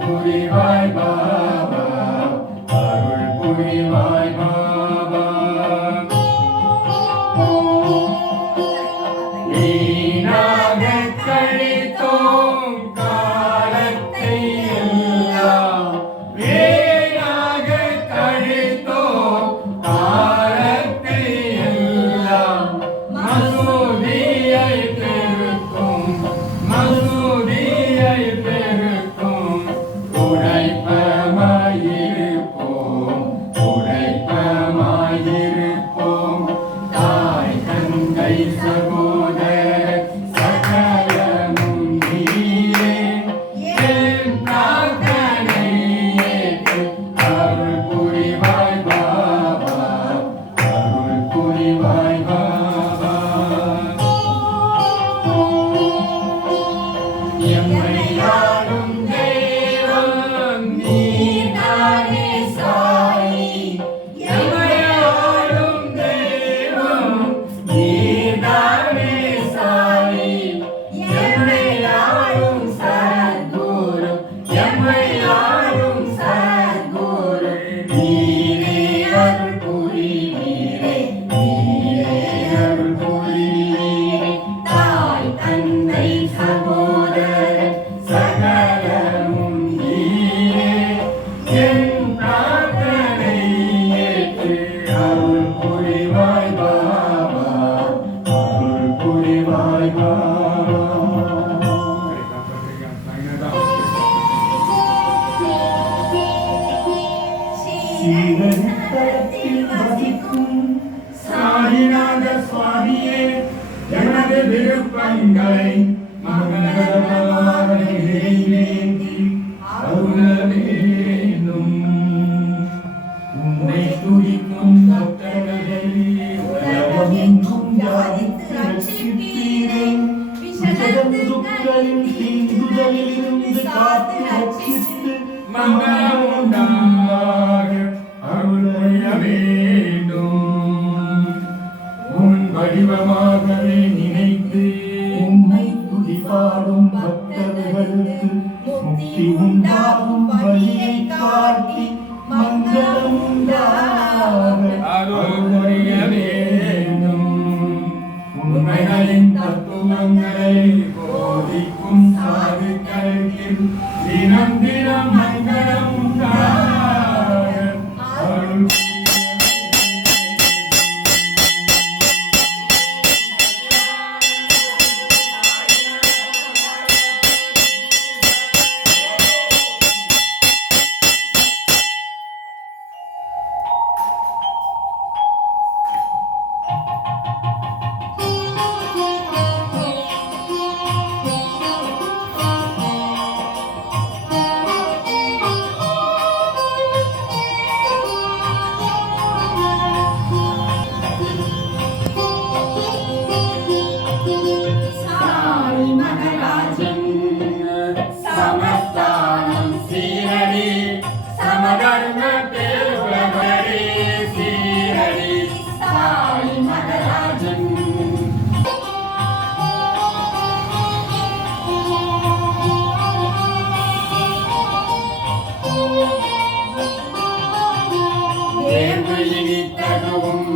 புரிவாய் பாபா அருள் புரிவாய் பாபா வீணாக கழித்தோம் காலத்தை எல்லாம் வீணாக கழித்தோம் காலத்தை எல்லாம் மசூதியை பெருக்கும் மசூதியை பெருக்கும் உழைப்பமாயிருப்போம் உழைப்பமாயிருப்போம் தாய் தந்தை சகோதரர் சகலமும் நீயே என் பிரார்த்தனை ஏற்று அருள் புரிவாய் பாபா அருள் புரிவாய் பாபா எம்மை ஆளும் தெய்வம் நீதானே சாயி எம்மை ஆளும் தெய்வம் நீதானே சாயி எம்மை ஆளும் சத்குரு எம்மை ஆளும் சத்குரு நீரே அருள் புரிவீரே நீரே அருள் புரிவீரே தாய் தந்தை சகோதரர் சகலமும் நீரே என் பிரார்த்தனை ஏற்று அருள் புரிவாய் பாபா அருள் புரிவாய் பாபா ஸ்ரீஹரித்தலத்தில் வசிக்கும் சாயிநாத சுவாமியே எனது விருப்பங்களை மங்களமாக நிறைவேற்றி அருள வேண்டும் உன்னை துதிக்கும் பக்தர்களை உலகமெங்கும் வியாபித்து ரட்சிப்பீரே விஷதுக்களின் தீங்குதலிலிருந்து காத்து ரட்சித்து மங்களம் உண்டாக அருள் புரிய வேண்டும் உன் வடிவமாகவே நினைத்து உம்மை துதிபாடும் பக்தர்களுக்கு முக்தி உண்டாகும் வழியை காட்டி மங்களம் உண்டாக அருள் புரிய வேண்டும் உண்மைகளின் தத்துவங்களை போதிக்கும் சாதுக்களுக்கு தினம் தினம் மங்களம் உண்டாக அருள் வேம்பு இனித்ததுவும்